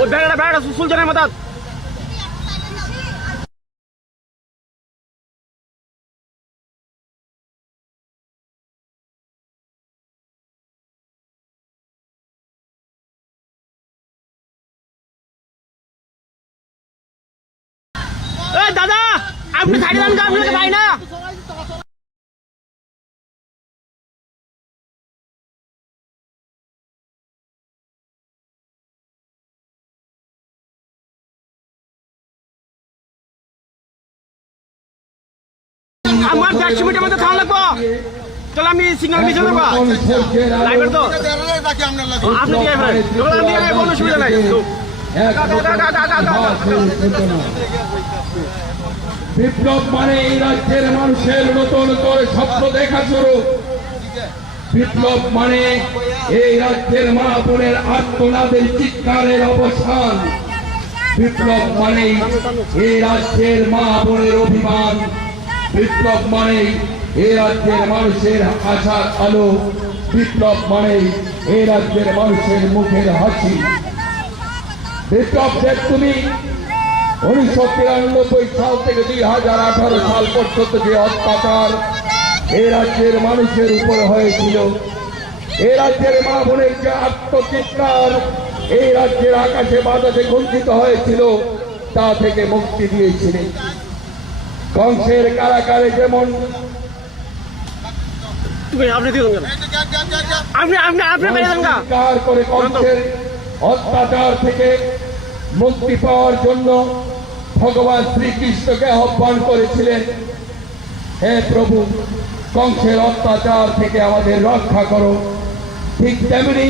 ওই বেড়াটা সুলতানের মাথাত দাদা আপনি সাইডে যান, আপনাকে ভাই না আমার 100 মিটার মধ্যে থাকা লাগবো। চলো আমি সিগন্যাল মিশে দেবো ড্রাইভার তো আপনি ড্রাইভার কোনো অসুবিধা নাই। বিপ্লব মানে এই রাজ্যের মানুষের নতুন করে স্বপ্ন দেখা শুরু। বিপ্লব মানে এই রাজ্যের মা বোনের আত্মনাদের চিৎকারের অবসান। বিপ্লব মানে এই রাজ্যের মা বোনের অভিমান। বিপ্লব মানে এই রাজ্যের মানুষের আশার আলো। বিপ্লব মানে এই রাজ্যের মানুষের মুখের হাসি। বিপ্লব দেব তুমি 1993 সাল থেকে 2018 সাল পর্যন্ত যে অত্যাচার এই রাজ্যের মানুষের উপর হয়েছিল, এই রাজ্যের মা বোনের যে আত্মচিৎকার এই রাজ্যের আকাশে বাতাসে গুঞ্জিত হয়েছিল, তা থেকে মুক্তি দিয়েছিলেন। কংসের কারাগারে যেমন করে কংসের অত্যাচার থেকে মুক্তি পাওয়ার জন্য ভগবান শ্রীকৃষ্ণকে আহ্বান করেছিলেন, হে প্রভু কংসের অত্যাচার থেকে আমাদের রক্ষা করো। ঠিক তেমনি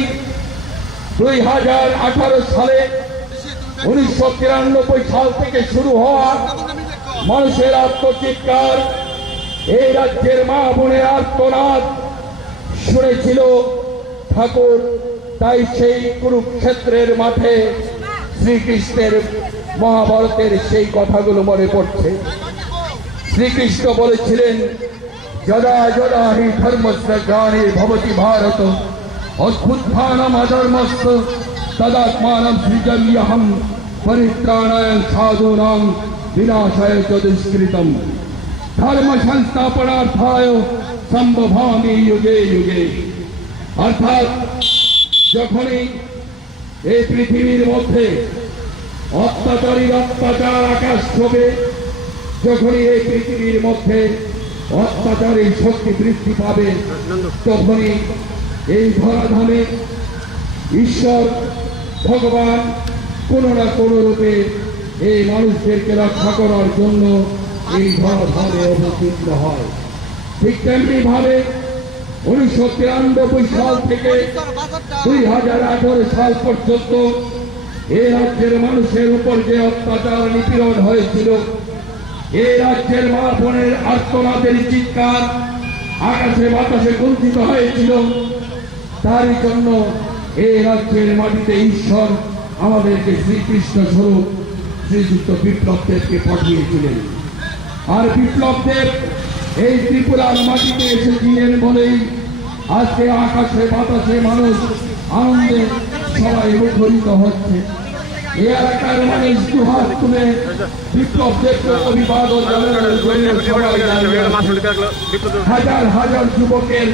2018 সালে 1993 সাল থেকে শুরু হওয়া মানুষের আত্মচিৎকার, এই রাজ্যের মা বোনের আর্তনাদ শুনেছিল ঠাকুর। তাই সেই কুরুক্ষেত্রের মাঠে শ্রীকৃষ্ণের মহাভারতের সেই কথাগুলো মনে পড়ছে। শ্রীকৃষ্ণ বলেছিলেন, যদা যদা হি ধর্মস্য গ্লানির ভবতি ভারত অভ্যুত্থানম অধর্মস্য তদাত্মানম সৃজাম্যহম পরিত্রাণায় সাধূনাং বিনাশায় চ দুষ্কৃতম ধর্ম সংস্থাপনার্থায় সম্ভবামি যুগে যুগে। অর্থাৎ যখনই এই পৃথিবীর মধ্যে অত্যাচারীর অত্যাচার আকাশ ছোবে, যখনই এই পৃথিবীর মধ্যে অত্যাচারীর শক্তি বৃদ্ধি পাবে, তখনই এই ধরাধামে ঈশ্বর ভগবান কোন না কোন রূপে এই মানুষদেরকে রক্ষা করার জন্য এই ধরাধামে অবতীর্ণ হয়। ঠিক তেমনি ভাবে 1993 সাল থেকে 2018 সাল পর্যন্ত এই রাজ্যের মানুষের উপর যে অত্যাচার নিপীড়ন হয়েছিল, এই রাজ্যের মা বোনের আর্তনাদের চিৎকার আকাশে বাতাসে গুঞ্জিত হয়েছিল, তারই জন্য এই রাজ্যের মাটিতে ঈশ্বর আমাদেরকে শ্রীকৃষ্ণ স্বরূপ শ্রীযুক্ত বিপ্লব দেবকে পাঠিয়েছিলেন। আর বিপ্লব দেব এই ত্রিপুরার মাটিতে এসেছিলেন বলেই আজকে আকাশে বাতাসে মানুষ আনন্দে সবাই মুখরিত হচ্ছে। এই এলাকার মানুষ দুহাত তুলে বিপ্লব দেবকে অভিবাদন জানানোর জন্য হাজার হাজার যুবকের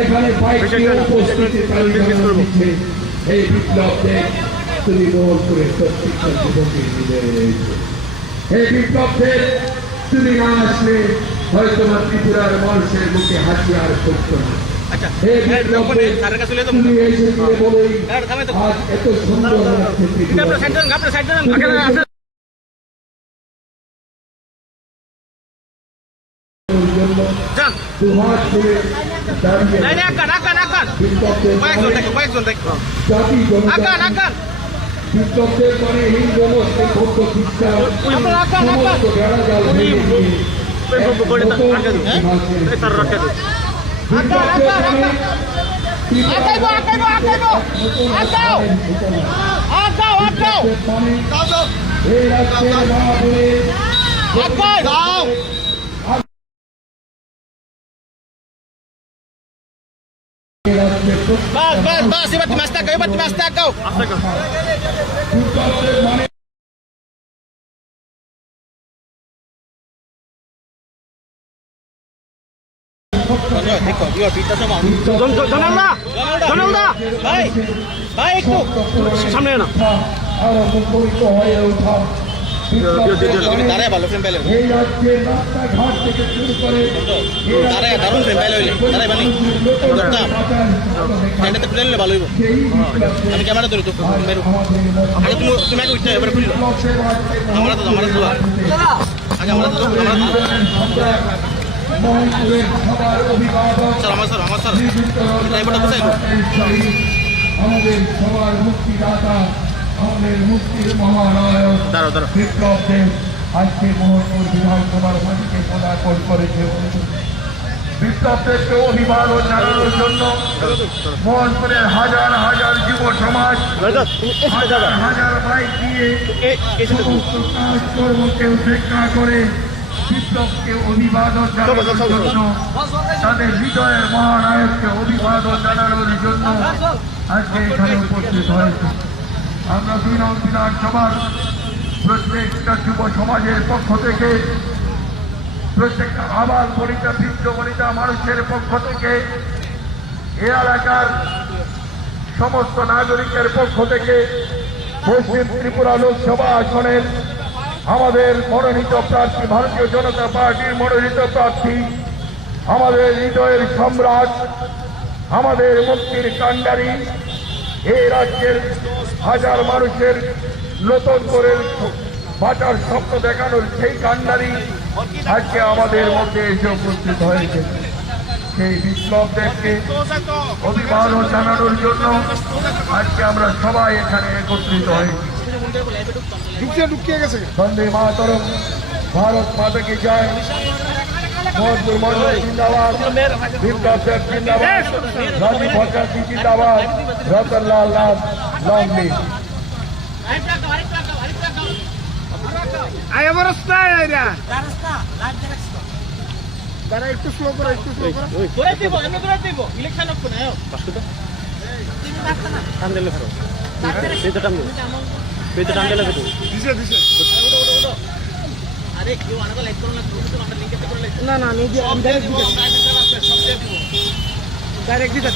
এখানে বাইকে উপস্থিতি দিচ্ছে। এই বিপ্লব দেব তুমি মোহন করে প্রত্যেকটা যুবকের হৃদয়ে রয়েছে। এই বিপ্লব দেব তুমি না আসলে হয়তো না ত্রিপুরার মানুষের মুখে হাসি আর করতো না। তুমি এসেছিলে বলেই আজ এত সুন্দর লাগছে ত্রিপুরা। দুহাত তুলে দাঁড়িয়ে বিপ্লবদের মানে হিন্দু মুসলিম বৌদ্ধ খ্রিস্টান সমস্ত বেড়াজাল ভেঙে এই রাজ্যের মা বোনের বাস এবার তুমি আস্তে আগাও, এবার তুমি আস্তে আগাও। বিপ্লবদের মানে ভাই একটু সামনে না আরো মুখরিত হয়ে ওঠা দাঁড়ায় ভালো ফ্রেম পেলে এই রাজ্যে রাস্তাঘাট থেকে শুরু করে দাঁড়ায় দারুণ ফ্রেম পেলে হইলে দাঁড়ায় বানি ক্যান্ডাতে প্লেন হলে ভালো হইব। আমি ক্যামেরা ধরি তো মেরু আগে তুমি আগে উঠতে এবারে খুললো আমরা তো আগে আমরা তো মোহনপুরের সবার অভিভাবক স্যার আমার স্যার ড্রাইভারটা কোথায় গো? আমাদের সবার মুক্তিদাতা আমাদের মুক্তির মহানায়ক দাঁড়াও বিপ্লব দেব আজকে মোহনপুর বিধানসভার মাটিকে পদার্পণ করেছে। বিপ্লব দেবকে অভিবাদন জানানোর জন্য মোহনপুরের হাজার হাজার যুব সমাজ হাজার হাজার বাইক দিয়ে সমস্ত কাজকর্মকে উপেক্ষা করে বিপ্লবকে অভিবাদন জানানোর জন্য তাদের হৃদয়ের মহানায়ককে অভিবাদন জানানোর জন্য আজকে এখানে উপস্থিত হয়েছে। আমরা ২ নং বিধানসভার প্রত্যেকটা যুব সমাজের পক্ষ থেকে প্রত্যেকটা আবাল বনিতা বৃদ্ধ বনিতা মানুষের পক্ষ থেকে এ এলাকার সমস্ত নাগরিকের পক্ষ থেকে পশ্চিম ত্রিপুরা লোকসভা আসনের আমাদের মনোনীত প্রার্থী ভারতীয় জনতা পার্টির মনোনীত প্রার্থী আমাদের হৃদয়ের সম্রাট আমাদের মুক্তির কাণ্ডারি এই রাজ্যের হাজার মানুষের নতুন করে বাঁচার স্বপ্ন দেখানোর সেই কাণ্ডারি আজকে আমাদের মধ্যে এসে উপস্থিত হয়েছে। সেই বিপ্লব দেবকে অভিবাদন জানানোর জন্য আজকে আমরা সবাই এখানে একত্রিত হয়েছি। বন্দে মাতরম, ভারত মাতা কি জয়, মোহনপুর মন্ডল জিন্দাবাদ, বিপ্লব দেব জিন্দাবাদ, রাজীব ভট্টাচার্য জিন্দাবাদ, রতনলাল নাথ লং লিভ। একটু স্লো করো, একটু স্লো করো। ইলেকশন দিছে দিছে আরে কেউ আলাদা লাইক করো না, আমরা লিংকে করে লাইক না না আমি ডাইরেক্ট দিতে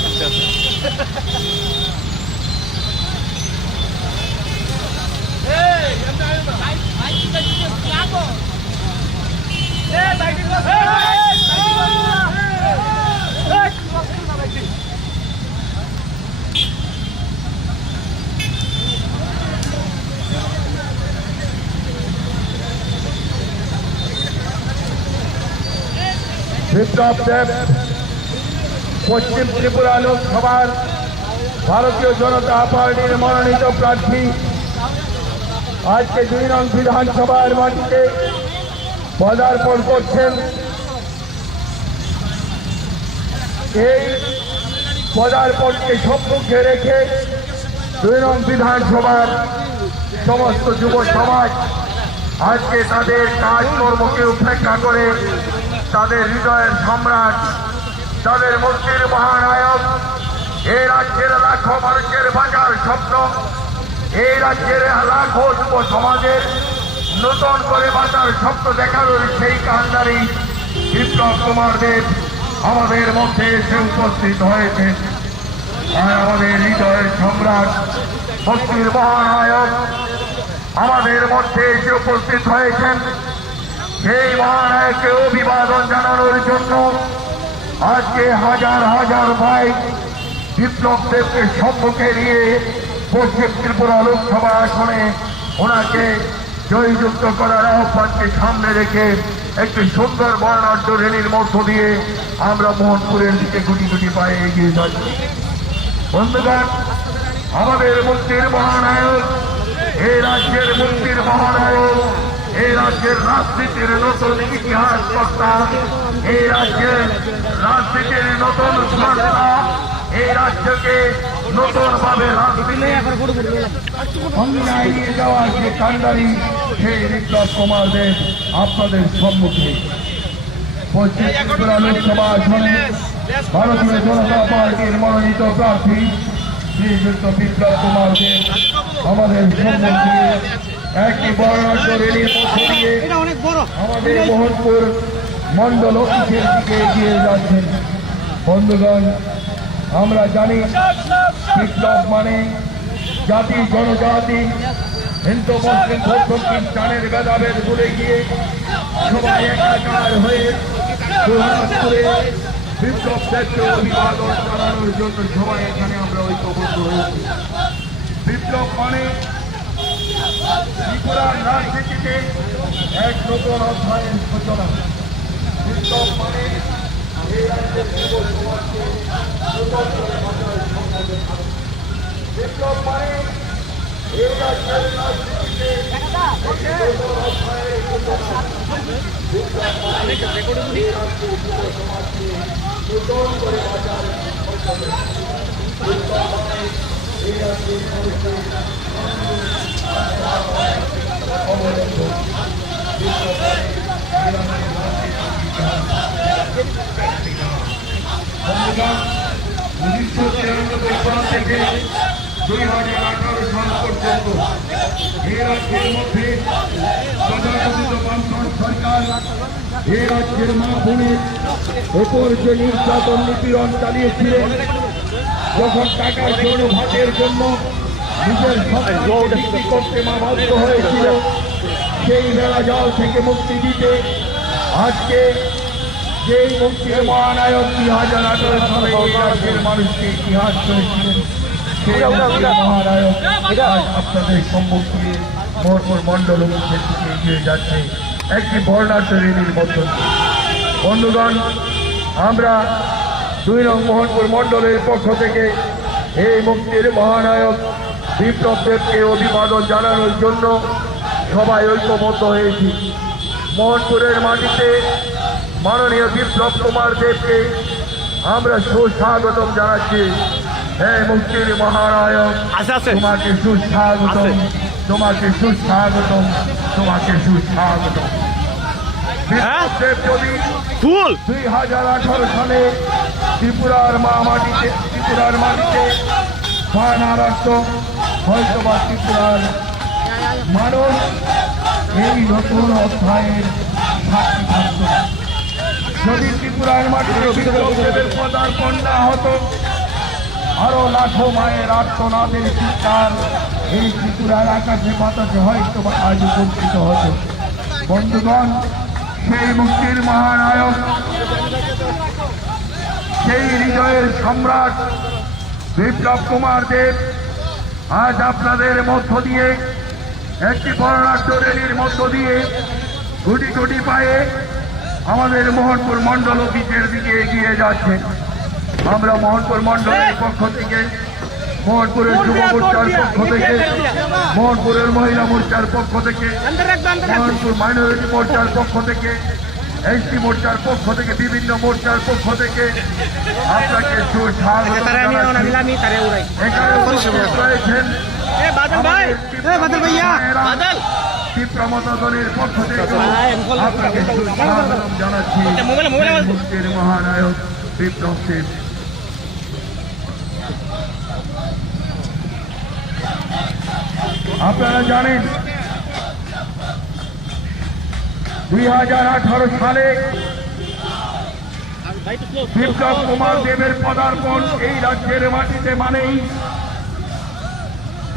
বিপ্লব দেব পশ্চিম ত্রিপুরা লোকসভার ভারতীয় জনতা পার্টির মনোনীত প্রার্থী আজকে ২ নং বিধানসভার মাটিতে পদার্পণ করছেন। এই পদার্পণকে সম্মুখে রেখে ২ নং বিধানসভার সমস্ত যুব সমাজ আজকে তাদের কাজকর্মকে উপেক্ষা করে তাদের হৃদয়ের সম্রাট, তাদের মুক্তির মহানায়ক, এই রাজ্যের লাখো মানুষের বাঁচার স্বপ্ন, এই রাজ্যের লাখো যুব সমাজের নতুন করে বাঁচার স্বপ্ন দেখানোর সেই কান্ডারি বিপ্লব কুমার দেব আমাদের মধ্যে এসে উপস্থিত হয়েছে। আর আমাদের হৃদয়ের সম্রাট, মুক্তির মহানায়ক আমাদের মধ্যে এসে উপস্থিত হয়েছেন। সেই মহানায়ককে অভিবাদন জানানোর জন্য আজকে হাজার হাজার বাইক বিপ্লব দেবকে সম্মুখে নিয়ে পশ্চিম ত্রিপুরা লোকসভা আসনে ওনাকে জয়যুক্ত করার আহ্বানকে সামনে রেখে একটি সুন্দর বর্ণাঢ্য র্যালির মধ্য দিয়ে আমরা মোহনপুরের দিকে গুটি গুটি পায়ে এগিয়ে যাচ্ছি। বন্ধুগণ, আমাদের মুক্তির মহানায়ক, এই রাজ্যের মুক্তির মহানায়ক, এই রাজ্যের রাজনীতির নতুন ইতিহাস কর্তা, এই রাজ্যের রাজনীতির নতুন কর্তা, এই রাজ্যকে নতুন ভাবে অন্যায় নিয়ে যাওয়ার যে কাণ্ডারি সেই বিপ্লব কুমার দেব আপনাদের সম্মুখে পশ্চিম ত্রিপুরা লোকসভা আসনে ভারতীয় জনতা পার্টির মনোনীত প্রার্থী শ্রীযুক্ত বিপ্লব কুমার দেব আমাদের সম্মুখে একটি বর্ণাঢ্য র্যালির মধ্য দিয়ে এটা অনেক বড়। আমাদের মোহনপুর মন্ডল অফিসের দিকে এগিয়ে যাচ্ছেন। বন্ধুগণ, আমরা জানি বিপ্লব মানে জাতি জনজাতি হিন্দু মুসলিম বৌদ্ধ খ্রিস্টানের ভেদাভেদ ভুলে গিয়ে সবাই একাকার হয়ে দুহাত করে বিপ্লব দেবকে অভিবাদন জানানোর জন্য সবাই এখানে আমরা ঐক্যবদ্ধ হয়েছি। বিপ্লব মানে ত্রিপুরার রাজনীতিতে এক নতুন অধ্যায়ের সূচনা। বিপ্লব মানে এই রাজ্যের যুব সমাজকে নতুন করে বাঁচার সম্ভব। বিপ্লব মানে এই রাজ্যের রাজনীতিতে এক নতুন অধ্যায়ের সূচনা। বিপ্লব মানে এই রাজ্যের যুব সমাজকে নতুন করে বাঁচার সম্ভব। বিপ্লব মানে এই রাজ্যের মানুষকে থেকে 2018 সাল পর্যন্ত এই রাজ্যের মধ্যে তথাকথিত বামফ্রন্ট সরকার এই রাজ্যের মা বোনের ওপর যে নির্যাতন নিপীড়ন চালিয়েছিলেন, যখন টাকার জন্য ভাতের জন্য নিজের সন্তানকে বিক্রি করতে মা বাধ্য হয়েছিল, সেই বেড়া জাল থেকে মুক্তি দিতে আজকে যেই মুক্তির মহানায়ক 2018 সালে এই রাজ্যের মানুষকে ইতিহাস করেছিলেন, সেই মুক্তির মহানায়ক আজ আপনাদের সম্মুখে মোহনপুর মন্ডল অফিসের দিকে এগিয়ে যাচ্ছে একটি বর্ণাঢ্য র্যালির মধ্য দিয়ে। বন্ধুগণ, আমরা 2 নং মোহনপুর মন্ডলের পক্ষ থেকে এই মুক্তির মহানায়ক বিপ্লব দেবকে অভিবাদন জানানোর জন্য সবাই ঐক্যবদ্ধ হয়েছি। মোহনপুরের মাটিতে মাননীয় বিপ্লব কুমার দেবকে আমরা সুস্বাগতম জানাচ্ছি। হ্যাঁ মুক্তির মহানায়ক, তোমাকে সুস্বাগতম, তোমাকে সুস্বাগতম, তোমাকে সুস্বাগতম। বিপ্লব দেব যদি 2018 সালে ত্রিপুরার মাটিতে বানা রাখত, হয়তো বা ত্রিপুরার মানুষ এই নতুন অধ্যায়ের সাক্ষী থাকত। যদি ত্রিপুরার মাটিতে বিপ্লব দেবের পদার্পণ না হতো, আরো লাখো মায়ের আর্তনাদের চিৎকার এই ত্রিপুরার আকাশে বাতাসে হয়তো বা আজ উপস্থিত হতো। বন্ধুগণ, সেই মুক্তির মহানায়ক, সেই হৃদয়ের সম্রাট বিপ্লব কুমার দেব আজ আপনাদের মধ্য দিয়ে একটি বর্ণাঢ্য র্যালির মধ্য দিয়ে গুটি গুটি পায়ে আমাদের মোহনপুর মন্ডল অফিসের দিকে এগিয়ে যাচ্ছেন। আমরা মোহনপুর মন্ডলের পক্ষ থেকে, মোহনপুরের যুব মোর্চার পক্ষ থেকে, মোহনপুরের মহিলা মোর্চার পক্ষ থেকে, মোহনপুর মাইনরিটি মোর্চার পক্ষ থেকে, এসটি মোর্চার পক্ষ থেকে, বিভিন্ন মোর্চার পক্ষ থেকে আপনাকে সুস্বাগত জানাচ্ছি। এখানে উপস্থিত রয়েছেন বিপ্লবদলের পক্ষ থেকে আপনাকে সুস্বাগতম জানাচ্ছি মুক্তির মহানায়ক বিপ্লব দেব। আপনারা জানেন 2018 সালে বিপ্লব কুমার দেবের পদার্পণ এই রাজ্যের মাটিতে মানেই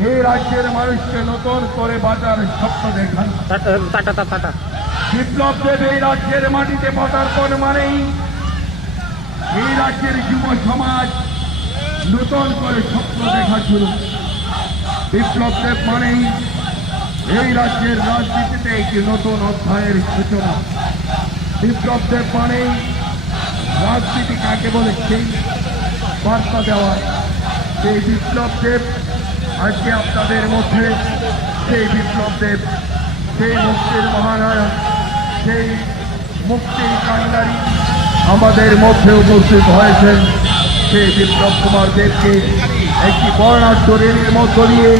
এই রাজ্যের মানুষকে নতুন করে বাঁচার স্বপ্ন দেখান। বিপ্লব দেব এই রাজ্যের মাটিতে পদার্পণ মানেই এই রাজ্যের যুব সমাজ নতুন করে স্বপ্ন দেখা শুরু। বিপ্লব দেব মানেই এই রাজ্যের রাজনীতিতে একটি নতুন অধ্যায়ের সূচনা। বিপ্লব দেব মানেই রাজনীতি কাকে বলে সেই বার্তা দেওয়া। সেই বিপ্লব দেব আজকে আপনাদের মধ্যে, সেই বিপ্লব দেব, সেই মুক্তির মহানায়ক, সেই মুক্তির কান্ডারি আমাদের মধ্যে উপস্থিত হয়েছেন। সেই বিপ্লব কুমার দেবকে একটি বর্ণাঢ্য র্যালির মধ্য দিয়ে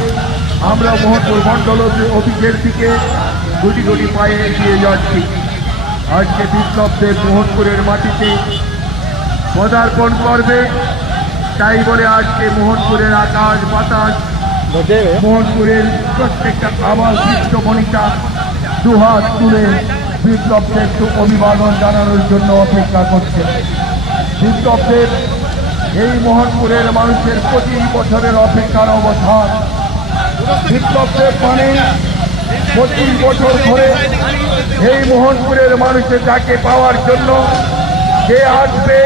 আমরা মোহনপুর মন্ডল অফিসের দিকে গুটি গুটি পায়ে এগিয়ে যাচ্ছি। আজকে বিপ্লব দেব মোহনপুরের মাটিতে পদার্পণ করবে। তাই বলে আজকে মোহনপুরের আকাশ বাতাস, মোহনপুরের প্রত্যেকটা আবাস বনিতা দুহাত তুলে বিপ্লবকে একটু অভিবাদন জানানোর জন্য অপেক্ষা করছে। বিপ্লবদের এই মোহনপুরের মানুষের 25 বছরের অপেক্ষার অবসান। বিপ্লবদের মানে 25 বছর ধরে এই মোহনপুরের মানুষের যাকে পাওয়ার জন্য যে আসবে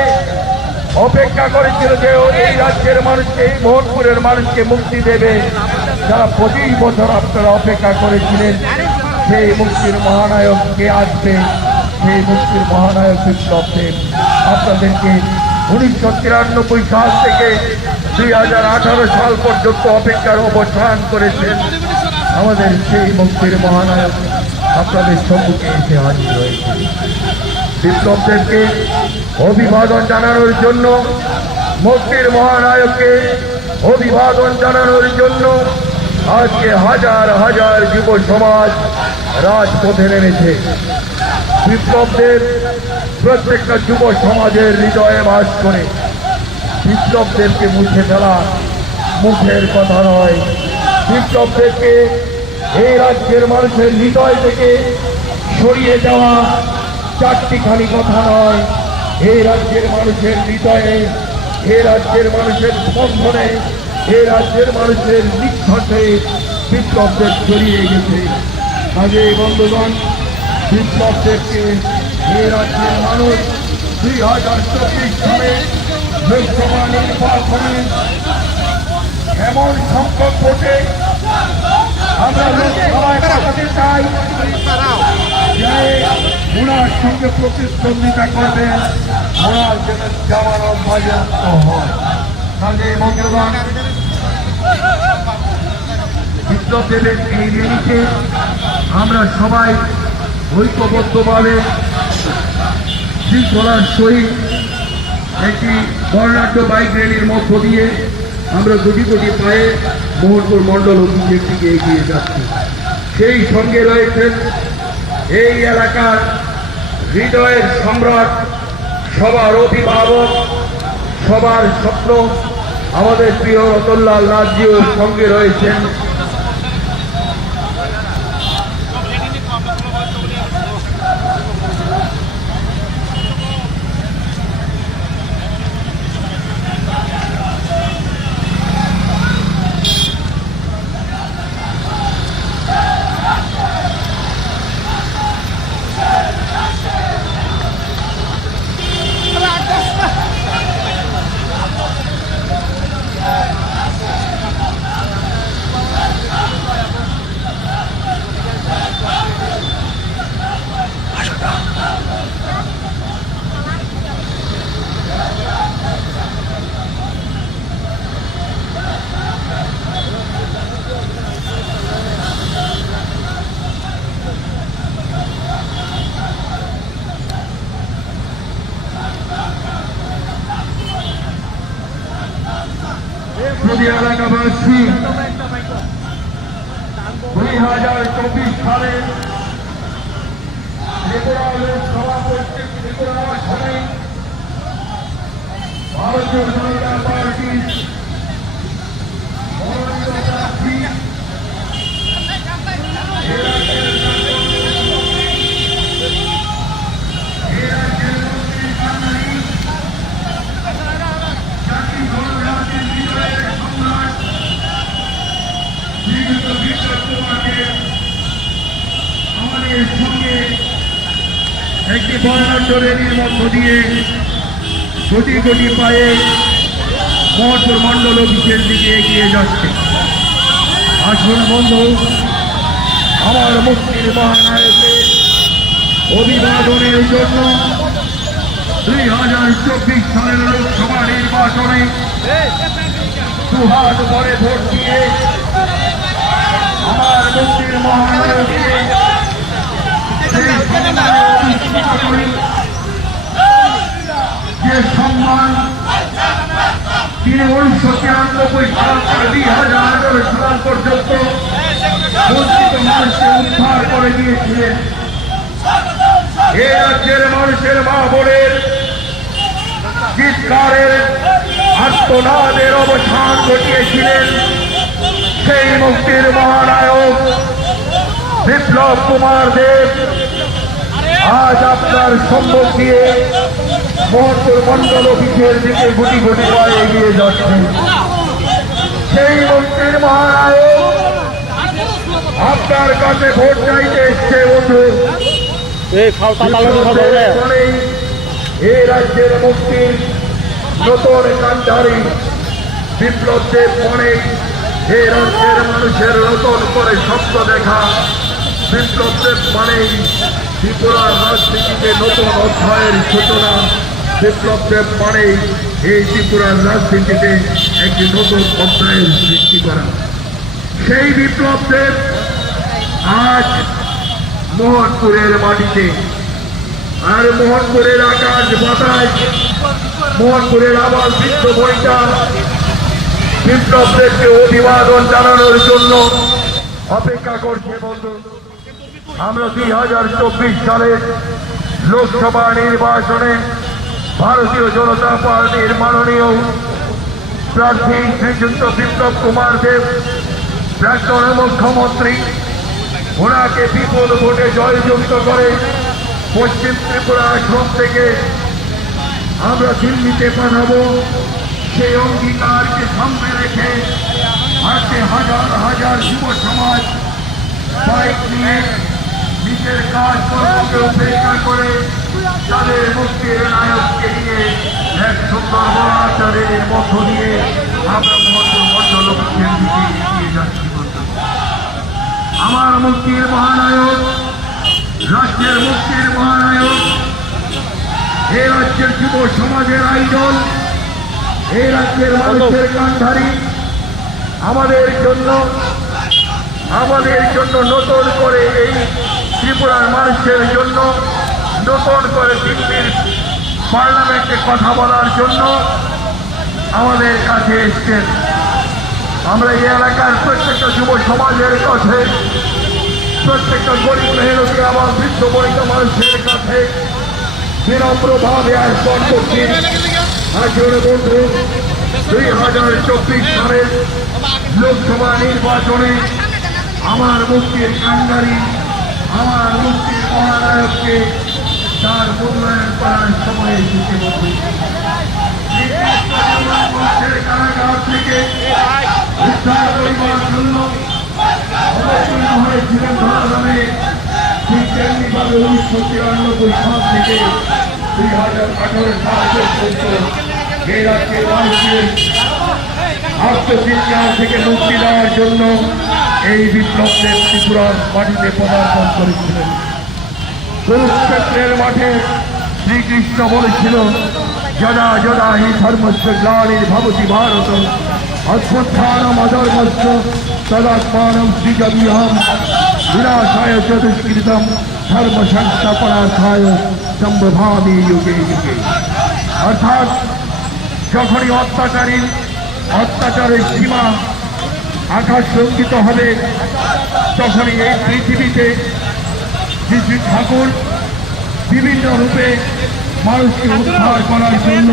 অপেক্ষা করেছিল যে এই রাজ্যের মানুষকে, এই মোহনপুরের মানুষকে মুক্তি দেবে, যারা 25 বছর আপনারা অপেক্ষা করেছিলেন, সেই মুক্তির মহানায়ক কে আসবে? সেই মুক্তির মহানায়ক বিপ্লবদেব। আপনাদেরকে 1993 সাল থেকে 2018 সাল পর্যন্ত অপেক্ষার অবসান করেছেন। আমাদের সেই মুক্তির মহানায়ক আপনাদের সম্মুখে এসে হাজির হয়েছে। বিপ্লবদেরকে অভিবাদন জানানোর জন্য, মুক্তির মহানায়ককে অভিবাদন জানানোর জন্য আজকে হাজার হাজার যুব সমাজ রাজপথে নেমেছে। বিপ্লবদের প্রত্যেকটা যুব সমাজের হৃদয়ে বাস করে। বিপ্লবদেরকে মুছে ফেলা মুখের কথা নয়, বিপ্লবদেরকে এই রাজ্যের মানুষের হৃদয় থেকে সরিয়ে দেওয়া চারটিখানি কথা নয়। এই রাজ্যের মানুষের হৃদয়ে, এই রাজ্যের মানুষের স্পন্দনে, এই রাজ্যের মানুষের নিঃশ্বাসে বিপ্লবদের ছড়িয়ে গেছে। কাজে বন্ধুগণ, বিপ্লবদেরকে এই রাজ্যের মানুষ 2024 সালে লোকসভা নির্বাচনে এমন সংখ্যক ভোটে আমরা লোকসভায় পাঠাতে চাই যে ওনার সঙ্গে প্রতিদ্বন্দ্বিতা করবেন, ওনার যেন জামানত বাজেয়াপ্ত হয়। কাজে বন্ধুগণ, বিপ্লবদেবের এই র্যালিতে আমরা সবাই ঐক্যবদ্ধভাবে শৃঙ্খলার সহিত একটি বর্ণাঢ্য বাইক র্যালির মধ্য দিয়ে আমরা গুটি গুটি পায়ে মোহনপুর মণ্ডল অফিসের দিকে এগিয়ে যাচ্ছি। সেই সঙ্গে রয়েছেন এই এলাকার হৃদয়ের সম্রাট, সবার অভিভাবক, সবার স্বপ্ন আমাদের প্রিয় রতনলাল নাথজিও সঙ্গে রয়েছেন। যদি এলাকাবাসী 2024 সালে ত্রিপুরা লোকসভা কর্তৃক ত্রিপুরা আসনে ভারতীয় জনতা পার্টির মনোনীত প্রার্থী আমাদের সঙ্গে একটি বর্ণাঢ্য র্যালির মধ্য দিয়ে কোটি কোটি পায়ে মোহনপুর মণ্ডল অফিসের দিকে এগিয়ে যাচ্ছে। আসুন বন্ধু, আমার মুক্তির মহানায়কের অভিবাদনের জন্য 2024 সালের লোকসভা নির্বাচনে দুহাত ভরে ভোট দিয়ে আমার মুক্তির মহানায়ককে যে সম্মান তিনি 1993 সাল থেকে 2018 সাল পর্যন্ত বঞ্চিত মানুষকে উদ্ধার করে দিয়েছিলেন। এ রাজ্যের মানুষের মা বোনের চিৎকারের আর্তনাদের অবসান ঘটিয়েছিলেন সেই মুক্তির মহানায়ক বিপ্লব কুমার দেব আজ আপনার সম্মুখ দিয়ে মোহনপুর মন্ডল অফিসের দিকে গুটি গুটি পায়ে এগিয়ে যাচ্ছেন। সেই মুক্তির মহানায়ক আপনার কাছে ভোট চাইতে এসছে বন্ধু। এই রাজ্যের মুক্তির নতুন কান্ডারি বিপ্লব দেব মনে এই রাজ্যের মানুষের নতুন করে স্বপ্ন দেখা বিপ্লব দেব মানেই ত্রিপুরার রাজনীতিতে নতুন অধ্যায়ের সূচনা। বিপ্লব দেব মানেই এই ত্রিপুরার রাজনীতিতে একটি নতুন অধ্যায়ের সৃষ্টি করা। সেই বিপ্লব দেব আজ মোহনপুরের মাটিতে, আর মোহনপুরের আকাশ বাতাস, মোহনপুরের আবার বৃদ্ধ বইটা বিপ্লব দেবকে অভিবাদন জানানোর জন্য অপেক্ষা করছে বন্ধু। আমরা 2024 সালের লোকসভা নির্বাচনে ভারতীয় জনতা পার্টির মাননীয় প্রার্থী শ্রীযুক্ত বিপ্লব কুমার দেব, প্রাক্তন মুখ্যমন্ত্রী, ওনাকে বিপুল ভোটে জয়যুক্ত করে পশ্চিম ত্রিপুরা আসন থেকে আমরা দিল্লিতে পাঠাবো। সেই অঙ্গীকারকে সামনে রেখে আজকে হাজার হাজার যুব সমাজ বাইক নিয়ে নিজের কাজকর্মকে উপেক্ষা করে তাদের মুক্তির নায়ককে নিয়ে এক সুন্দর মহাচারের মধ্য দিয়ে আমরা মোহনপুর মন্ডল অফিসের দিকে এগিয়ে যাচ্ছি। আমার মুক্তির মহানায়ক, রাজ্যের মুক্তির মহানায়ক, এই রাজ্যের যুব সমাজের আইডল, এই রাজ্যের মানুষের কান্ডারি আমাদের জন্য নতুন করে এই ত্রিপুরার মানুষের জন্য নতুন করে দিল্লির পার্লামেন্টে কথা বলার জন্য আমাদের কাছে এসছেন। আমরা এই এলাকার প্রত্যেকটা যুব সমাজের কাছে, প্রত্যেকটা গরিব মেহনতি আমার বৃদ্ধ বনিতা মানুষের কাছে বিনম্রভাবে আহ্বান করছি। আসলে বন্ধু, 2024 সালের লোকসভা নির্বাচনে আমার মুক্তির কান্ডারি, আমার মুক্তির মহানায়ককে তার মূল্যায়ন করার সময় এসেছে বন্ধু। কারাগার থেকে উদ্ধার করিবার জন্য অবতীর্ণ হয়েছিলেন ধরাধামে, ঠিক তেমনিভাবে 1993 সাল থেকে 2018 সাল পর্যন্ত এই রাজ্যের মানুষের আত্মচিৎকার থেকে মুক্তি দেওয়ার জন্য এই বিপ্লব দেব ত্রিপুরার মাটিতে পদার্পণ করেছিলেন। কুরুক্ষেত্রের মাঠে শ্রীকৃষ্ণ বলেছিল, যদা যদা হি ধর্মস্য গ্লানির্ভবতি ভারত অভ্যুত্থানম অধর্মস্য তদাত্মানম সৃজাম্যহম বিনাশায় চ দুষ্কৃতম ধর্ম সংস্থাপনার্থায় সম্ভবামি যুগে যুগে। অর্থাৎ যখনই অত্যাচারের সীমা আকাশ লঙ্ঘিত হবে, তখনই এই পৃথিবীতে শ্রী ঠাকুর বিভিন্ন রূপে মানুষকে উদ্ধার করার জন্য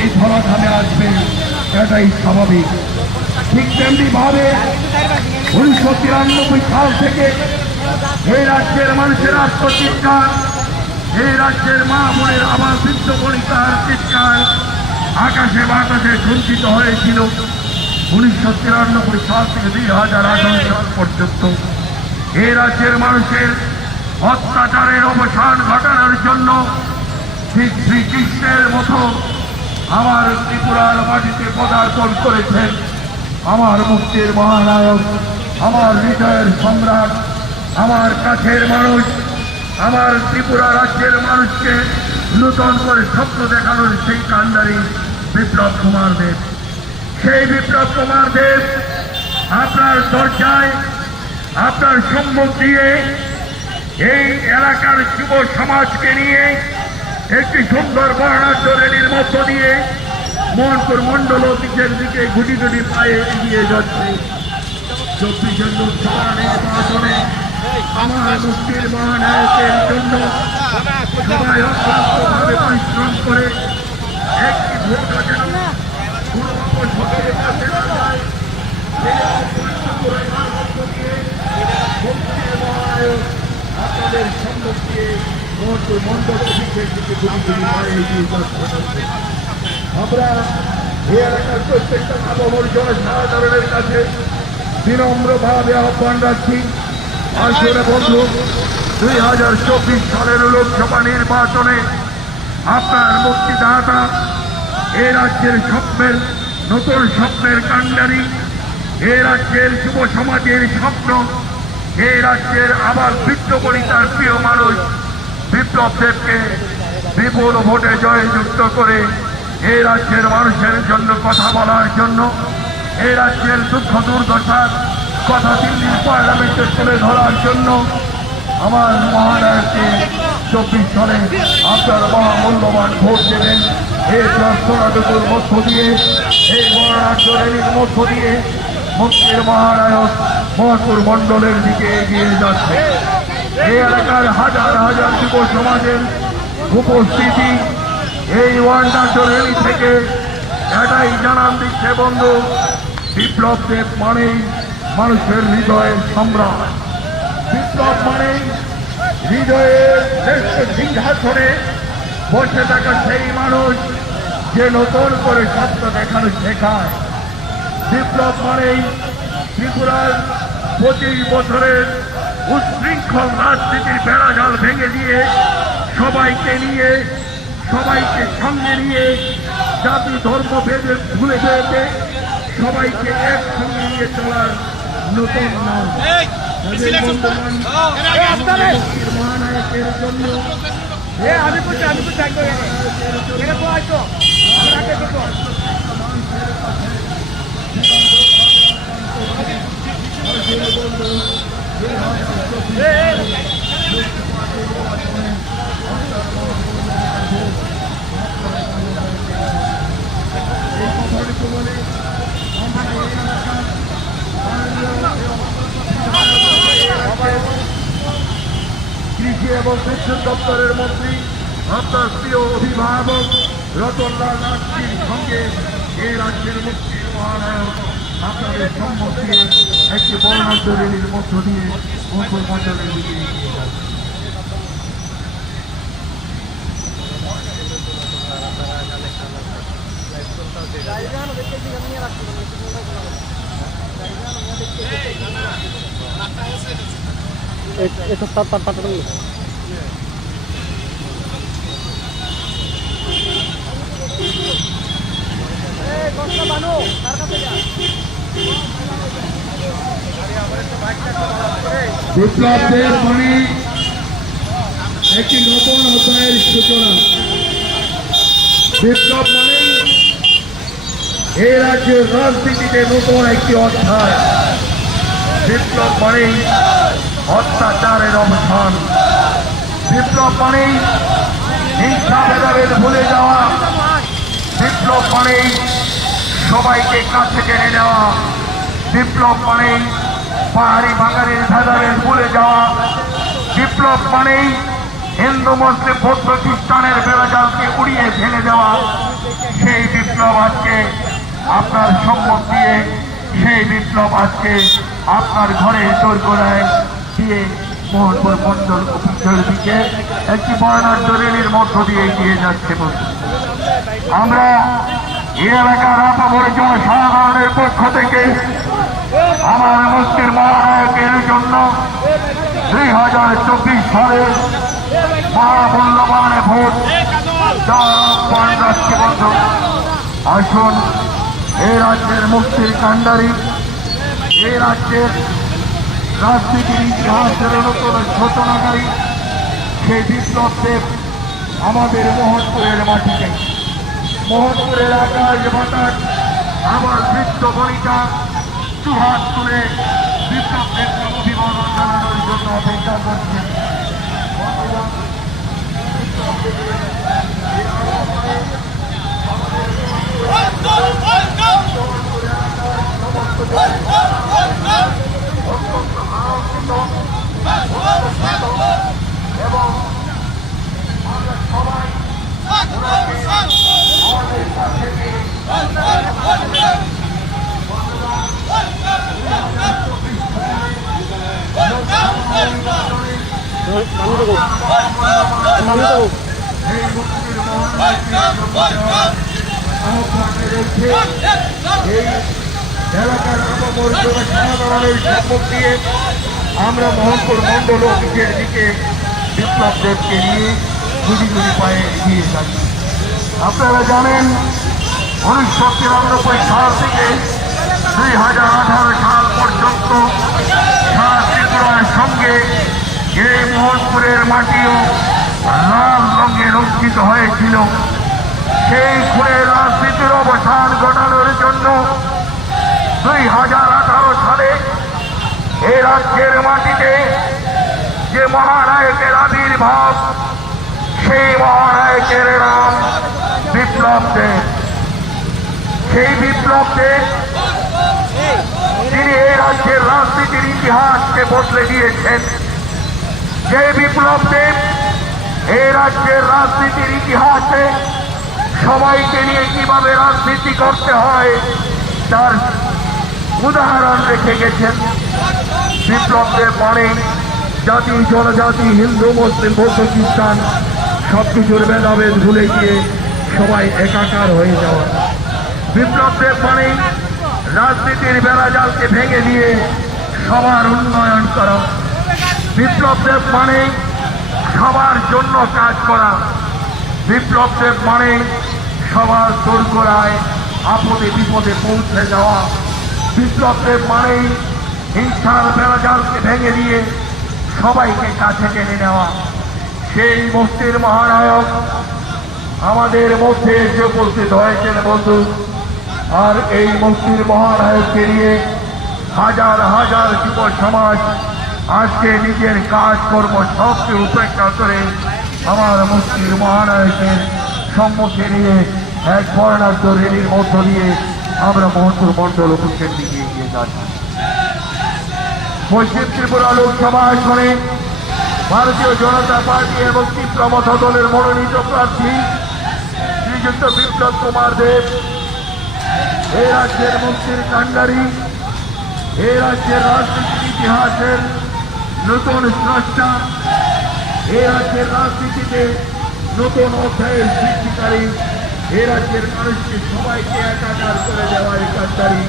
এই ধরাধামে আসবে, এটাই স্বাভাবিক। ঠিক তেমনি ভাবে 1993 সাল থেকে এই রাজ্যের মানুষের আত্মচিৎকার, এই রাজ্যের মা বোনের আবার বৃদ্ধ বনিতার চিৎকার আকাশে বাতাসে ঝুঞ্চিত হয়েছিল। 1993 সাল থেকে 2018 সাল পর্যন্ত এই রাজ্যের মানুষের অত্যাচারের অবসান ঘটানোর জন্য ঠিক শ্রীকৃষ্ণের মতো আমার ত্রিপুরার মাটিতে পদার্পণ করেছেন আমার মুক্তির মহানায়ক, আমার হৃদয়ের সম্রাট, আমার কাছের মানুষ, আমার ত্রিপুরা রাজ্যের মানুষকে নূতন করে স্বপ্ন দেখানোর সেই কান্ডারি বিপ্লব কুমার দেব। সেই বিপ্লব কুমার দেব আপনার দরজায়, আপনার সম্মুখ দিয়ে এই এলাকার যুব সমাজকে নিয়ে একটি সুন্দর বর্ণাঢ্য র্যালির মধ্য দিয়ে মোহনপুর মন্ডল অফিসের দিকে গুটি গুটি পায়ে এগিয়ে যাচ্ছে। 24 লোকসভা নির্বাচনে আমার মুক্তির মহানায়কের জন্য সবাই অক্লান্তভাবে পরিশ্রম করে একটি ভোটও যেন কোনো ভোটের কাছে না যায়, এই অপরিচিত পরিমাণ মধ্য দিয়ে মুক্তির মহানায়ক আপনাদের সম্মুখে মণ্ডল অভিষেক থেকে এগিয়ে যাচ্ছে। আমরা এই এলাকার প্রত্যেকটা আবহাওয়ার জনসাধারণের কাছে বিনম্রভাবে আহ্বান রাখছি, আসলে বন্ধু 2024 সালের লোকসভা নির্বাচনে আপনার মুক্তিদাতা এই রাজ্যের স্বপ্নের নতুন স্বপ্নের কাণ্ডারি, এই রাজ্যের যুব সমাজের স্বপ্ন, এই রাজ্যের আবার বৃত্তবনিতার প্রিয় মানুষ বিপ্লব দেবকে বিপুল ভোটে জয়যুক্ত করে এই রাজ্যের মানুষের জন্য কথা বলার জন্য, এই রাজ্যের দুঃখ দুর্দশার কথা দিল্লির পার্লামেন্টে তুলে ধরার জন্য আমার মহানায়ককে 24 সালে আপনার মহামূল্যবান ভোট দেবেন। এই প্রার্থনাটুকুর মধ্য দিয়ে, এই গণনাট্য র্যালির মধ্য দিয়ে মুক্তির মহানায়ক মহাপুর মণ্ডলের দিকে এগিয়ে যাচ্ছে। এই এলাকার হাজার হাজার যুব সমাজের উপস্থিতি এই গণনাট্য র্যালি থেকে এটাই জানান দিচ্ছে, বন্ধু বিপ্লব দেব মানেই মানুষের হৃদয়ের সম্রাট, বিপ্লব মানেই হৃদয়ের শ্রেষ্ঠ সিংহাসনে বসে থাকা সেই মানুষ যে নতুন করে স্বপ্ন দেখানো শেখায়। বিপ্লব মানেই ত্রিপুরার 25 বছরের উচ্ছৃঙ্খল রাজনীতির বেড়াজাল ভেঙে দিয়ে সবাইকে নিয়ে, সবাইকে সঙ্গে নিয়ে, জাতি ধর্ম ভেদে ভুলে যেতে সবাইকে একসঙ্গে নিয়ে চলার নতুন নাম। মহানায়কের জন্য কৃষি এবং বিদ্যুৎ দপ্তরের মন্ত্রী আপনার প্রিয় অভিভাবক রতনলাল নাথজির সঙ্গে এই রাজ্যের মুক্তির মহানায়ক আপনাদের সম্মত দিয়ে একটি বর্ণাঢ্য র্যালির মধ্য দিয়ে মঙ্গল মণ্ডলের দিকে এগিয়ে যাচ্ছে। বিপ্লবদের মানে একটি নতুন অধ্যায়ের সূচনা। বিপ্লব মানে এই রাজ্যের রাজনীতিতে নতুন একটি অধ্যায়। বিপ্লব মানেই অত্যাচারের অবসান। বিপ্লব মানেই হিংসা ভেদাভেদ ভুলে যাওয়া। বিপ্লব মানেই সবাইকে কাছে টেনে নেওয়া। বিপ্লব মানেই পাহাড়ি বাঙালির ভেদাভেদ ভুলে যাওয়া। বিপ্লব মানেই হিন্দু মুসলিম বৌদ্ধ খ্রিস্টানের বেড়াজালকে উড়িয়ে ফেলে দেওয়া। সেই বিপ্লব আজকে আপনার সম্মত দিয়ে, সেই বিপ্লব আজকে আপনার ঘরের দোরগোড়ায় দিয়ে মোহনপুর মণ্ডল অফিসের দিকে একটি বর্ণাঢ্য র্যালির মধ্য দিয়ে এগিয়ে যাচ্ছে। আমরা এই এলাকার আপামর জনসাধারণের পক্ষ থেকে আমার মুক্তির মহানায়কের জন্য 2024 সালের মহামূল্যবান ভোট দেওয়ার রাখছি। বন্ধু আসুন, এই রাজ্যের মুক্তির কাণ্ডারি, এই রাজ্যের রাজনীতির ইতিহাসের নতুন সূচনাকারী সেই বিপ্লব দেব আমাদের মোহনপুরের মাটিতে, মোহনপুরের আকাশ বাতাস আবার বৃত্ত বনিতা দুহাত তুলে বিপ্লব দেবকে অভিবাদন জানানোর জন্য অপেক্ষা করছে। এবং আমরা সবাই এই মুক্তির আহ্বানে রেখে এই এলাকার মর্যাদা সাধারণের সম্মুখ দিয়ে আমরা মোহনপুর মন্ডল অফিসের দিকে বিপ্লব দেবকে নিয়ে গুটি গুটি পায়ে এগিয়ে যাচ্ছি। আপনারা জানেন 1993 সাল থেকে 2018 সাল পর্যন্ত সারা ত্রিপুরার সঙ্গে এই মোহনপুরের মাটিও লাল রঙে রঞ্জিত হয়েছিল। সেই খুনের রাজনীতির অবসান ঘটানোর জন্য 2018 সালে এই রাজ্যের মাটিতে যে মহানায়কের আবির্ভাব, সেই মহানায়কের নাম বিপ্লব দেব। সেই বিপ্লব দেব তিনি এই রাজ্যের রাজনীতির ইতিহাসকে বদলে দিয়েছেন। যে বিপ্লব দেব এই রাজ্যের রাজনীতির ইতিহাসে সবাইকে নিয়ে কিভাবে রাজনীতি করতে হয় তার উদাহরণ রেখে গেছেন। বিপ্লব দেব মানে জাতি জনজাতি হিন্দু মুসলিম বৌদ্ধ খ্রিস্টান সবকিছুর ভেদাভেদ ভুলে গিয়ে সবাই একাকার হয়ে যাওয়া। বিপ্লব দেব মানে রাজনীতির বেড়াজালকে ভেঙে দিয়ে সবার উন্নয়ন করা। বিপ্লব দেব মানে সবার জন্য কাজ করা। বিপ্লব দেব মানে সবার দোরগোড়ায় আপদে বিপদে পৌঁছে যাওয়া। বিপ্লব দেব মানে হিংসার বেড়াজালকে ভেঙে দিয়ে সবাইকে কাছে টেনে নেওয়া। সেই মুক্তির মহানায়ক আমাদের মধ্যে এসে উপস্থিত হয়েছেন বন্ধু। আর এই মুক্তির মহানায়ককে নিয়ে হাজার হাজার যুব সমাজ আজকে নিজের কাজকর্ম সবকে উপেক্ষা করে আমার মুক্তির মহানায়কের সম্মুখে নিয়ে এক বর্ণাঢ্য রেলির মধ্য দিয়ে আমরা মোহনপুর মন্ডল অফিসের দিকে এগিয়ে যাচ্ছি। পশ্চিম ত্রিপুরা লোকসভা আসনে ভারতীয় জনতা পার্টি এবং তীব্রমথ দলের মনোনীত প্রার্থী শ্রীযুক্ত বিপ্লব কুমার দেব এই রাজ্যের মুক্তির কাণ্ডারী, এই রাজ্যের রাজনীতির ইতিহাসের নতুন স্রষ্টা, এই রাজ্যের রাজনীতিতে নতুন অধ্যায়ের সৃষ্টিকারী, এই রাজ্যের মানুষকে সবাইকে একাকার করে দেওয়ার কাণ্ডারী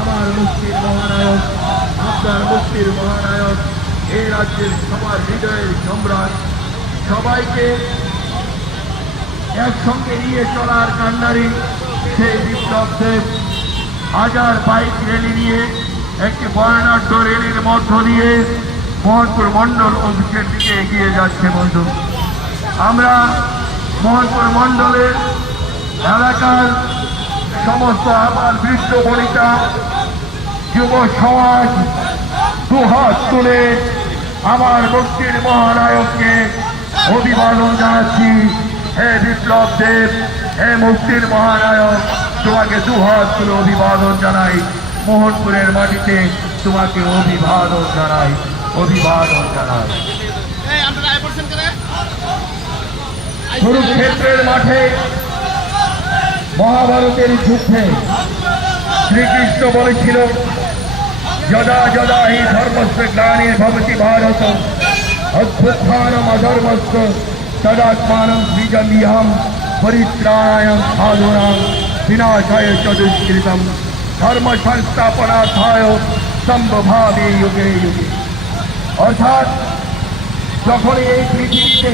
আমার মুক্তির মহানায়ক, আপনার মুক্তির মহানায়ক, এই রাজ্যের সবার হৃদয়ের সম্রাট, সবাইকে একসঙ্গে নিয়ে চলার কাণ্ডারী সেই বিপ্লব দেব হাজার বাইক র্যালি নিয়ে একটি বর্ণাঢ্য র্যালির মধ্য দিয়ে মোহনপুর মন্ডল অফিসের দিকে এগিয়ে যাচ্ছে বন্ধু। আমরা মোহনপুর মন্ডলের এলাকার সমস্ত আবার বৃদ্ধ বনিতা যুব সমাজ দুহাত তুলে আমার মুক্তির মহানায়ককে অভিবাদন জানাচ্ছি। হে বিপ্লব দেব, হে মুক্তির মহানায়ক, তোমাকে দুহাত তুলে অভিবাদন জানাই। মোহনপুরের মাটিতে তোমাকে অভিবাদন জানাই, অভিবাদন জানাই। কুরুক্ষেত্রের মাঠে মহাভারতের যুদ্ধে শ্রীকৃষ্ণ বলেছিল, যদা যদা হি ধর্মস্য গ্লানির্ভবতি ভারত অভ্যুত্থানম অধর্মস্য তদাত্মানম সৃজাম্যহম পরিত্রাণায় সাধূনাং বিনাশায় চ দুষ্কৃতম ধর্ম সংস্থাপনার্থায় সম্ভবামি যুগে যুগে। অর্থাৎ যখনই এই পৃথিবীতে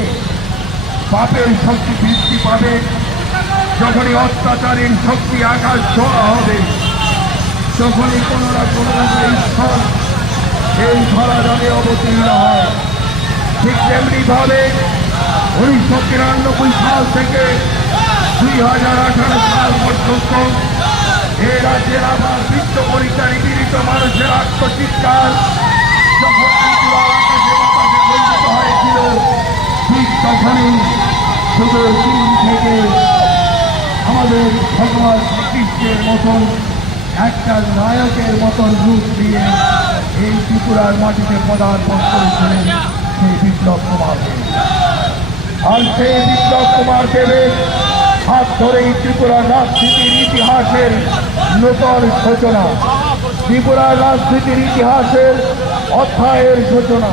পাপের শক্তি বৃদ্ধি পাবে, যখনই অত্যাচারীর শক্তি আকাশ ছোঁয়া হবে, তখনই কোনো না কোনো ঈশ্বর এই ধরাধামে অবতীর্ণ হয়। ঠিক তেমনিভাবে 1993 সাল থেকে 2018 সাল পর্যন্ত এই রাজ্যের আবার বৃত্ত পরীক্ষা নিপীড়িত মানুষের আত্মচিৎকার যখন আকাশে বাতাসে বঞ্চিত হয়েছিল, ঠিক তখনই শুধু চীন থেকে আমাদের ভগবান শ্রীকৃষ্ণের মতন একটা নায়কের মতন রূপ দিয়ে এই ত্রিপুরার মাটিতে পদার্পণ করেছিলেন সেই বিপ্লব কুমার দেব। আর সেই বিপ্লব কুমার দেবের হাত ধরেই ত্রিপুরার রাজনীতির ইতিহাসের নতুন সূচনা, ত্রিপুরার রাজনীতির ইতিহাসের অধ্যায়ের সূচনা।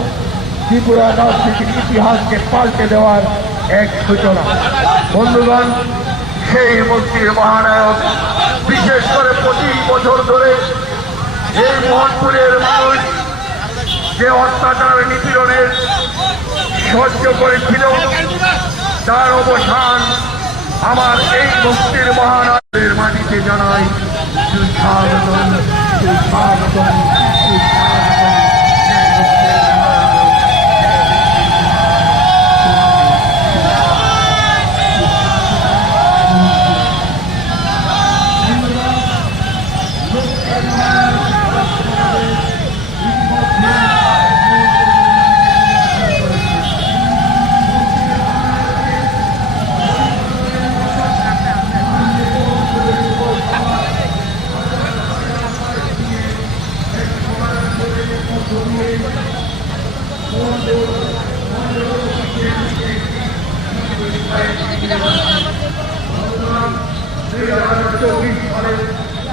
ত্রিপুরা রাজনীতির ইতিহাসকে পাল্টে দেওয়ার এক সূচনা। বন্ধুগণ, সেই মুক্তির মহানায়ক বিশেষ করে 25 বছর ধরে এই মোহনপুরের মানুষ যে অত্যাচার নিপীড়নের সহ্য করেছিল তার অবসান আমার এই মুক্তির মহানায়কের মাটিতে জানাই সুস্বাগতম, সুস্বাগতম, সুস্বাগতম।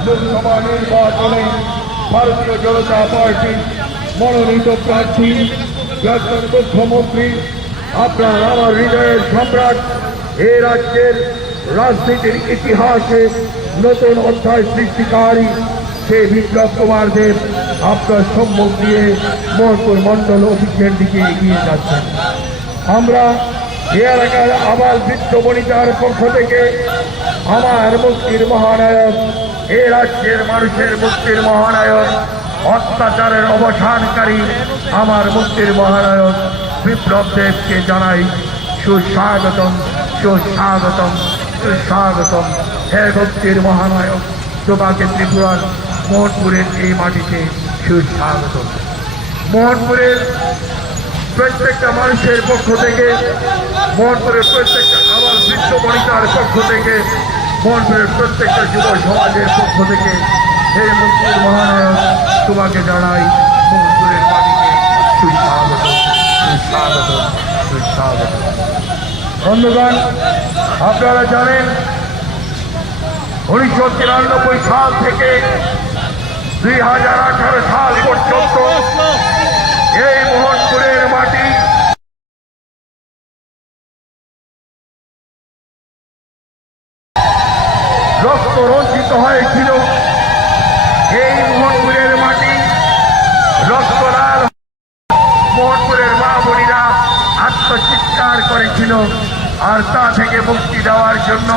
লোকসভা নির্বাচনে ভারতীয় জনতা পার্টির মনোনীত প্রার্থী প্রাক্তন মুখ্যমন্ত্রী আপনার আমার হৃদয়ের সম্রাট এ রাজ্যের রাজনীতির ইতিহাসে নতুন অধ্যায় সৃষ্টিকারী সেই বিপ্লব কুমার দেব আপনার সম্মুখ দিয়ে মোহনপুর মন্ডল অফিসের দিকে এগিয়ে যাচ্ছেন। আমরা এ এলাকার আবাল বৃদ্ধ বনিতার পক্ষ থেকে আমার মুক্তির মহানায়ক, এ রাজ্যের মানুষের মুক্তির মহানায়ক, অত্যাচারের অবসানকারী আমার মুক্তির মহানায়ক বিপ্লব দেবকে জানাই সুস্বাগতম, সুস্বাগতম, সুস্বাগতম। হে মুক্তির মহানায়ক, তোমাকে ত্রিপুরার মোহনপুরের এই মাটিতে সুস্বাগতম। মোহনপুরের প্রত্যেকটা মানুষের পক্ষ থেকে, মোহনপুরের প্রত্যেকটা আবাল বৃদ্ধ বনিতার পক্ষ থেকে, মোহনপুরের প্রত্যেকটা যুব সমাজের পক্ষ থেকে এই মুক্তির মহানায়ক তোমাকে জানাই মোহনপুরের মাটিতে সুস্বাগত, সুস্বাগত, সুস্বাগত। বন্ধুগণ, আপনারা জানেন 1993 সাল থেকে 2018 সাল পর্যন্ত এই মোহনপুরের মাটি রক্ত রঞ্জিত হয়েছিল। এই মোহনপুরের মাটি রক্ত লাল, মোহনপুরের মা বোনেরা আত্মচিৎকার করেছিল। আর তা থেকে মুক্তি দেওয়ার জন্য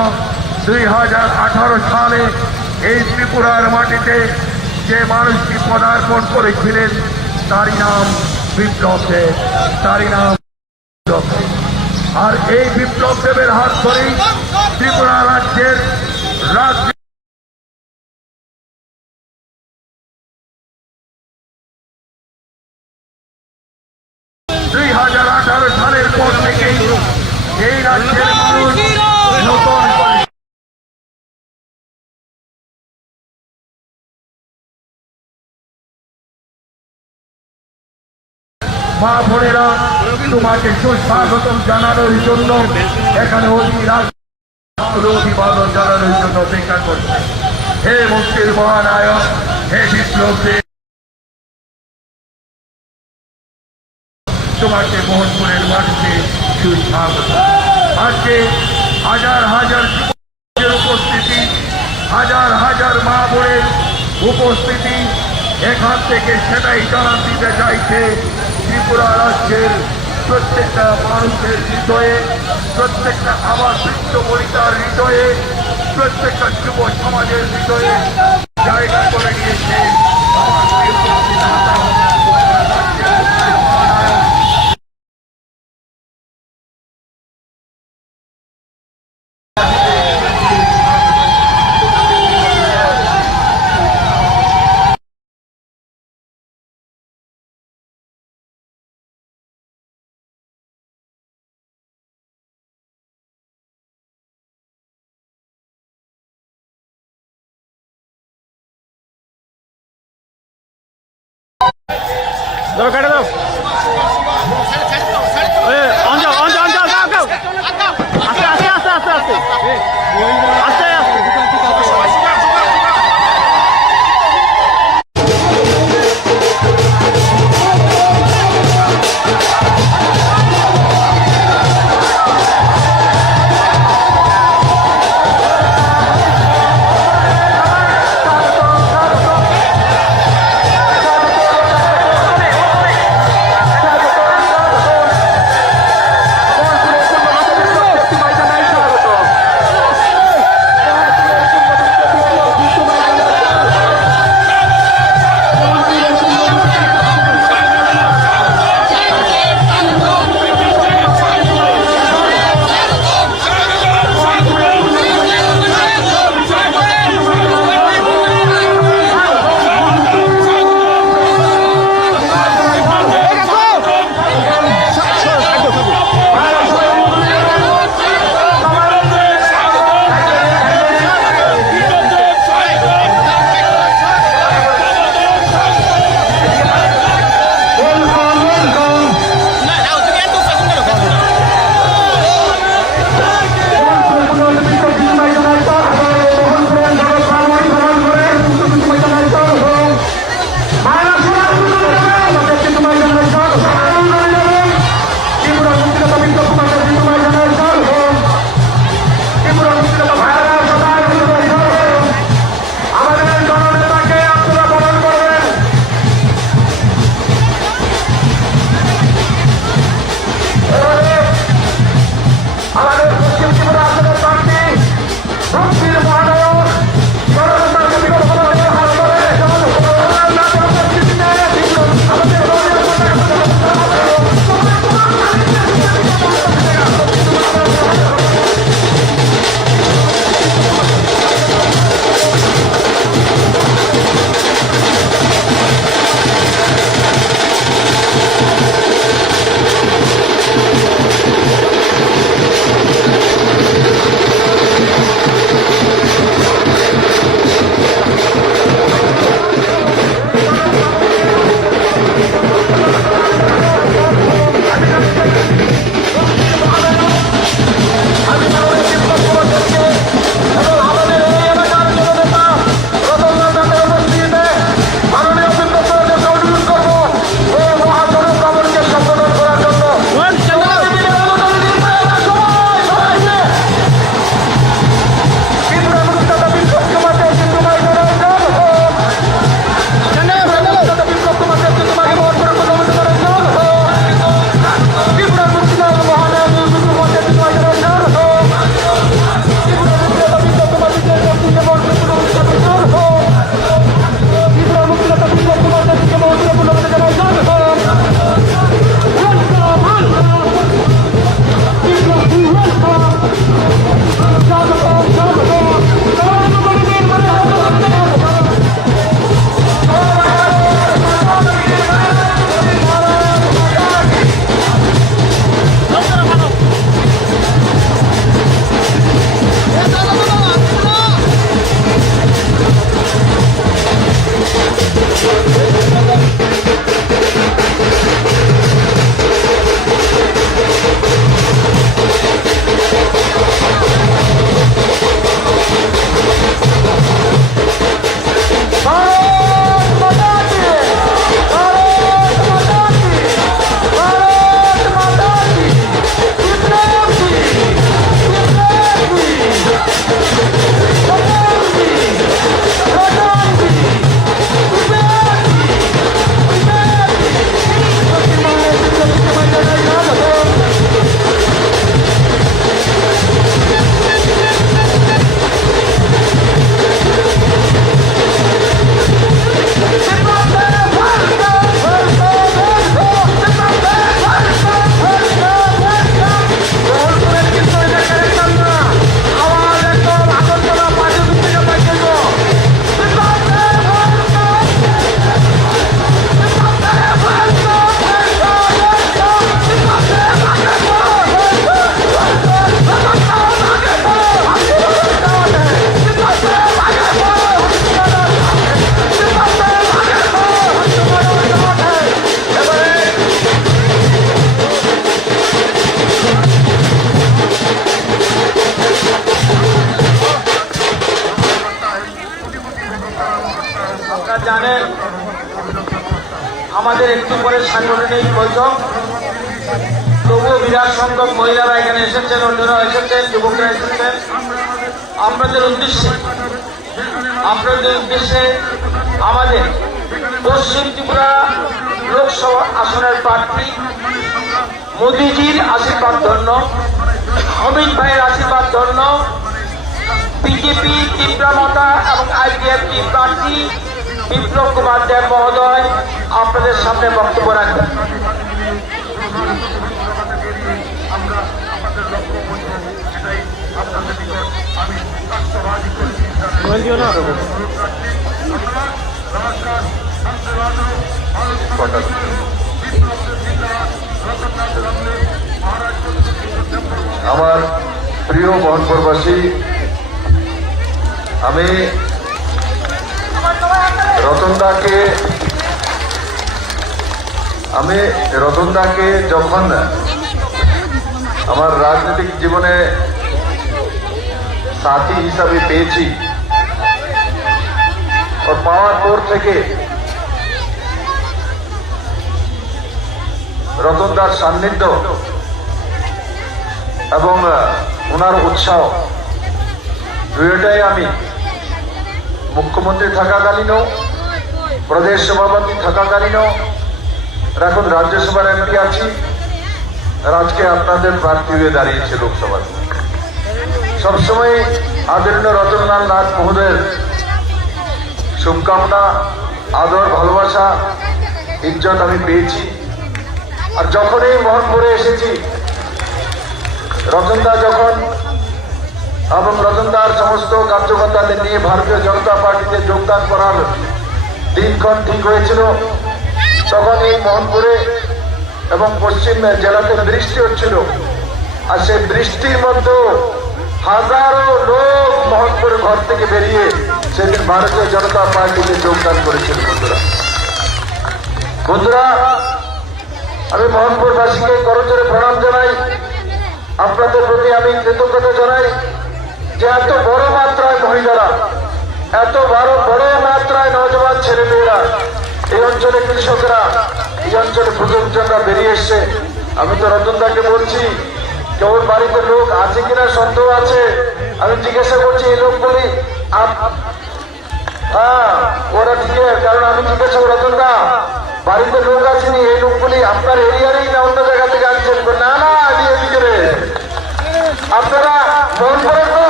2018 সালে এই ত্রিপুরার মাটিতে যে মানুষটি পদার্পণ করেছিলেন তারই নাম বিপ্লব দেব, তারই নাম বিপ্লব দেব। আর এই বিপ্লব দেবের হাত ধরেই ত্রিপুরা রাজ্যের রাজনীতি 2018 সালের পর থেকেই এই রাজ্যের মানুষ নতুন করে মা বোনেরা তোমাকে সুস্বাগতম জানানোর জন্য এখানে অভিবাদন জানানোর জন্য অপেক্ষা করছে। হে মুক্তির মহানায়ক, হে বিপ্লব দেব, তোমাকে মোহনপুরের মাটিতে সুস্বাগত। আজকে হাজার হাজার যুবকের উপস্থিতি, হাজার হাজার মা বোনের উপস্থিতি এখান থেকে সেটাই জানান দিতে চাইছে ত্রিপুরা রাজ্যের প্রত্যেকটা মানুষের হৃদয়ে, প্রত্যেকটা আবার বৃদ্ধ বনিতার হৃদয়ে, প্রত্যেকটা যুব সমাজের হৃদয়ে জায়গা করে নিয়েছে আমার প্রিয় নেতা দাও, কেটে দাও। অঞ্চল অঞ্চল অঞ্চল দাও দাও। আস্তে আস্তে আস্তে আস্তে আস্তে আস্তে আস্তে আমাদের একটু পরে সাংগঠনিক বৈঠক। তবুও বিরাট সংখ্যক মহিলারা এখানে এসেছেন, অন্যরা এসেছেন, যুবকরা এসেছেন। আপনাদের উদ্দেশ্যে আমাদের পশ্চিম ত্রিপুরা লোকসভা আসনের প্রার্থী মোদিজির আশীর্বাদ ধন্য, অমিত ভাইয়ের আশীর্বাদ ধন্য, বিজেপি ত্রিপুরা মাতা এবং আইপিএফটি প্রার্থী বিপ্লব কুমার দেব মহোদয় আপনাদের সামনে বক্তব্য রাখবেন। আমার প্রিয় মোহনপুরবাসী, আমি রতনদাকে যখন আমার রাজনৈতিক জীবনে সাথী হিসাবে পেয়েছি, और পাওয়ার পর থেকে রতনদার সান্নিধ্য এবং ওনার উৎসাহ দুইটাই আমি মুখ্যমন্ত্রী থাকাকালীনও, প্রদেশ সভাপতি থাকাকালীনও, এখন রাজ্যসভার এমপি আছি, আর আজকে আপনাদের প্রার্থী হয়ে দাঁড়িয়েছে লোকসভাতে। সবসময় আদরণীয় রতনলাল নাথ মহোদয়ের শুভকামনা, আদর, ভালোবাসা, ইজ্জত আমি পেয়েছি। আর যখনই মোহনপুরে এসেছি, রতনদা যখন এবং রতনদার সমস্ত কার্যকর্তাদের নিয়ে ভারতীয় জনতা পার্টিতে যোগদান করার দিনক্ষণ ঠিক হয়েছিল, তখন এই মোহনপুরে এবং পশ্চিম জেলাতে বৃষ্টি হচ্ছিল। আর সেই বৃষ্টির মধ্যেও হাজারো লোক মোহনপুরে ঘর থেকে বেরিয়ে সেদিন ভারতীয় জনতা পার্টিতে যোগদান করেছিল। বন্ধুরা, আমি মোহনপুরবাসীকে করজোড়ে প্রণাম জানাই। আপনাদের প্রতি আমি কৃতজ্ঞতা জানাই যে এত বড় মাত্রায় মহিলারা, এত বড় মাত্রায় নওজওয়ান ছেলেমেয়েরা, এই অঞ্চলে কৃষকরা, এই অঞ্চলে বুজুর্গজনরা বেরিয়ে এসছে। আমি তো রতনদাকে বলছি যে ওর বাড়িতে লোক আছে কিনা সন্দেহ আছে। আমি জিজ্ঞাসা করছি এই লোকগুলি, হ্যাঁ ওরা ঠিক আছে, কারণ আমি জিজ্ঞাসা রতনদা বাড়িতে লোক আসেনি, এই লোকগুলি আপনার এরিয়ারই না অন্য জায়গা থেকে আনছেন? না না, এদিকে আপনারা মোহনপুরে তো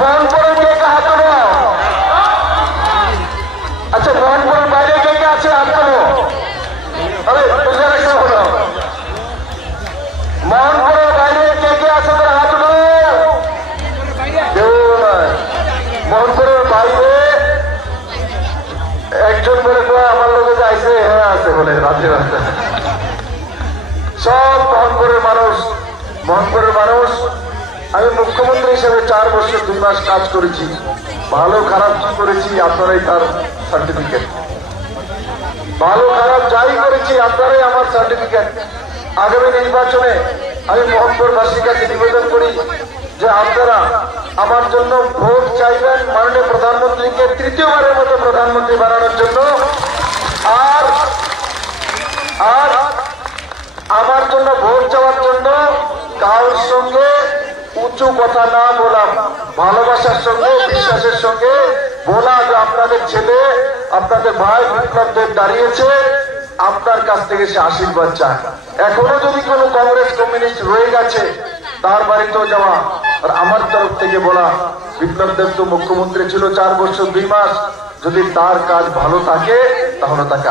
মোহনপুরে কে কে হাত তোলো? আচ্ছা, মোহনপুরের বাইরে কে কে আছে হাত তোলো? আরে হলো মোহনপুরের বাইরে কে কে আছে তারা হাত তোলো? কেউ নয়। মোহনপুরের বাইরে একজন বলে আমার লোকে যাইছে, হ্যাঁ আছে বলে রাতে রাতে। সব মোহনপুরের মানুষ। আমি মুখ্যমন্ত্রী হিসেবে 4 বছর 2 মাস কাজ করেছি। ভালো খারাপ কি করেছি আপনারাই তার সার্টিফিকেট। ভালো খারাপ যাই করেছি আপনারাই আমার সার্টিফিকেট। আগামী নির্বাচনে আমি মোহনপুরবাসীর কাছে নিবেদন করি যে আপনারা আমার জন্য ভোট চাইবেন, মাননীয় প্রধানমন্ত্রীকে 3য়বারের মতো প্রধানমন্ত্রী বানানোর জন্য। আর আমার জন্য ভোট চাওয়ার জন্য কারোর সঙ্গে উঁচু কথা না বলা, ভালোবাসার সঙ্গে, বিশ্বাসের সঙ্গে বলা যে আপনাদের ছেলে, আপনাদের ভাই বিপ্লব দেব দাঁড়িয়েছে, আপনার কাছ থেকে সে আশীর্বাদ চায়। এখনো যদি কোনো কংগ্রেস কমিউনিস্ট রয়ে গেছে, তার বাড়িতেও যাওয়া। আর আমার তরফ থেকে বলা, বিপ্লব দেব তো মুখ্যমন্ত্রী ছিল 4 বছর 2 মাস, যদি তার কাজ ভালো থাকে তাহলে তাকে